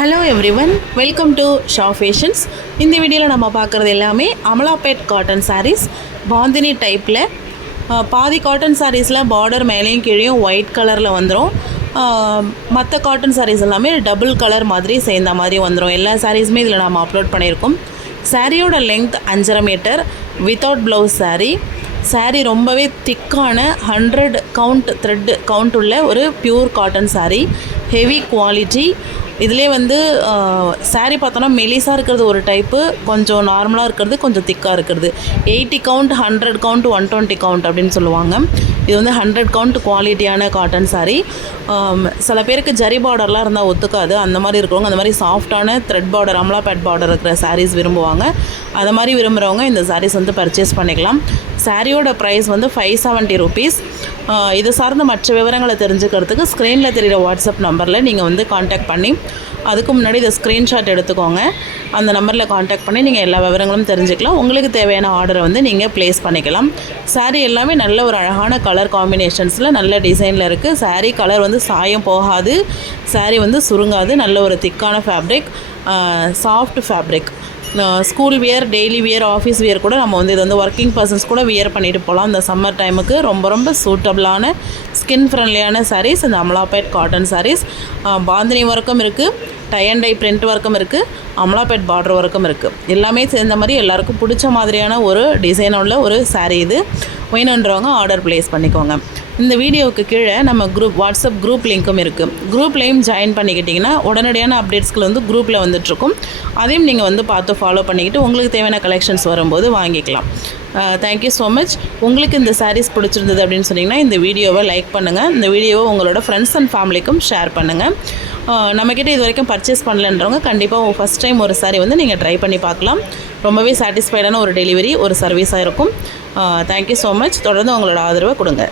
Hello everyone, welcome to Shah fashions. இந்த வீடியோவில் நம்ம பார்க்குறது எல்லாமே அமலாபேட் காட்டன் சாரீஸ் பாந்தினி டைப்பில். பாதி காட்டன் சாரீஸில் பார்டர் மேலேயும் கீழேயும் ஒயிட் கலரில் வந்துடும். மற்ற காட்டன் சாரீஸ் எல்லாமே டபுள் கலர் மாதிரி சேர்ந்த மாதிரி வந்துடும். எல்லா சாரீஸுமே இதில் நம்ம அப்லோட் பண்ணியிருக்கோம். சாரியோட length 5.5 metre without blouse saree. Saree ரொம்பவே திக்கான 100 கவுண்ட் த்ரெட் கவுண்ட் உள்ள ஒரு pure cotton saree. Heavy quality. இதிலே வந்து சாரீ பார்த்தோன்னா மெலிசாக இருக்கிறது ஒரு டைப்பு, கொஞ்சம் நார்மலாக இருக்கிறது, கொஞ்சம் திக்காக இருக்கிறது. 80 கவுண்ட், 100 கவுண்ட், 120 கவுண்ட் அப்படின்னு சொல்லுவாங்க. இது வந்து 100 கவுண்ட் குவாலிட்டியான காட்டன் சாரீ. சில பேருக்கு ஜரி பார்டர்லாம் இருந்தால் ஒத்துக்காது. அந்த மாதிரி இருக்கிறவங்க அந்த மாதிரி சாஃப்டான த்ரெட் பார்டர், அமலாபேட் பார்டர் இருக்கிற சாரீஸ் விரும்புவாங்க. அதை மாதிரி விரும்புகிறவங்க இந்த சாரீஸ் வந்து பர்ச்சேஸ் பண்ணிக்கலாம். சாரியோட ப்ரைஸ் வந்து 570 ருபீஸ். இது சார்ந்த மற்ற விவரங்களை தெரிஞ்சுக்கிறதுக்கு ஸ்க்ரீனில் தெரிகிற வாட்ஸ்அப் நம்பரில் நீங்கள் வந்து காண்டாக்ட் பண்ணி, அதுக்கு முன்னாடி இதை ஸ்க்ரீன்ஷாட் எடுத்துக்கோங்க. அந்த நம்பரில் காண்டாக்ட் பண்ணி நீங்கள் எல்லா விவரங்களும் தெரிஞ்சுக்கலாம். உங்களுக்கு தேவையான ஆர்டரை வந்து நீங்கள் ப்ளேஸ் பண்ணிக்கலாம். சாரீ எல்லாமே நல்ல ஒரு அழகான கலர் காம்பினேஷன்ஸில் நல்ல டிசைனில் இருக்குது. சாரீ கலர் வந்து சாயம் போகாது, சாரீ வந்து சுருங்காது. நல்ல ஒரு திக்கான fabric, soft fabric. School wear, daily wear, office wear கூட நம்ம வந்து இது வந்து ஒர்க்கிங் பர்சன்ஸ் கூட வியர் பண்ணிட்டு போகலாம். இந்த சம்மர் டைமுக்கு ரொம்ப சூட்டபிளான ஸ்கின் ஃப்ரெண்ட்லியான சாரீஸ் இந்த அமலாபேட் காட்டன் சாரீஸ். பாந்தினி ஒர்க்கும் இருக்குது, டை அண்ட் டை பிரிண்ட் ஒர்க்கும் இருக்குது, அமலாபேட் பார்டர் ஒர்க்கும் இருக்குது. எல்லாமே சேர்ந்த மாதிரி எல்லாருக்கும் பிடிச்ச மாதிரியான ஒரு டிசைன் உள்ள ஒரு சாரீ. இது வேணுன்றவங்க ஆர்டர் ப்ளேஸ் பண்ணிக்கோங்க. இந்த வீடியோவுக்கு கீழே நம்ம வாட்ஸ்அப் குரூப் லிங்க்கும் இருக்குது. குரூப்லேயும் ஜாயின் பண்ணிக்கிட்டிங்கன்னா உடனடியான அப்டேட்ஸ்கள் வந்து குரூப்பில் வந்துட்டுருக்கும். அதையும் நீங்கள் வந்து பார்த்து ஃபாலோ பண்ணிக்கிட்டு உங்களுக்கு தேவையான கலெக்ஷன்ஸ் வரும்போது வாங்கிக்கலாம். Thank you so much. உங்களுக்கு இந்த சாரீஸ் பிடிச்சிருந்தது அப்படின்னு சொன்னிங்கன்னா இந்த வீடியோவை லைக் பண்ணுங்கள். இந்த வீடியோவை உங்களோட ஃப்ரெண்ட்ஸ் அண்ட் ஃபேமிலிக்கும் ஷேர் பண்ணுங்கள். நம்மக்கிட்ட இது வரைக்கும் பர்ச்சேஸ் பண்ணலன்றவங்க கண்டிப்பாக ஃபஸ்ட் டைம் ஒரு சாரீ வந்து நீங்கள் ட்ரை பண்ணி பார்க்கலாம். ரொம்பவே சாட்டிஸ்ஃபைடான ஒரு டெலிவரி, ஒரு சர்வீஸாக இருக்கும். Thank you so much. தொடர்ந்து உங்களோட ஆதரவை கொடுங்க.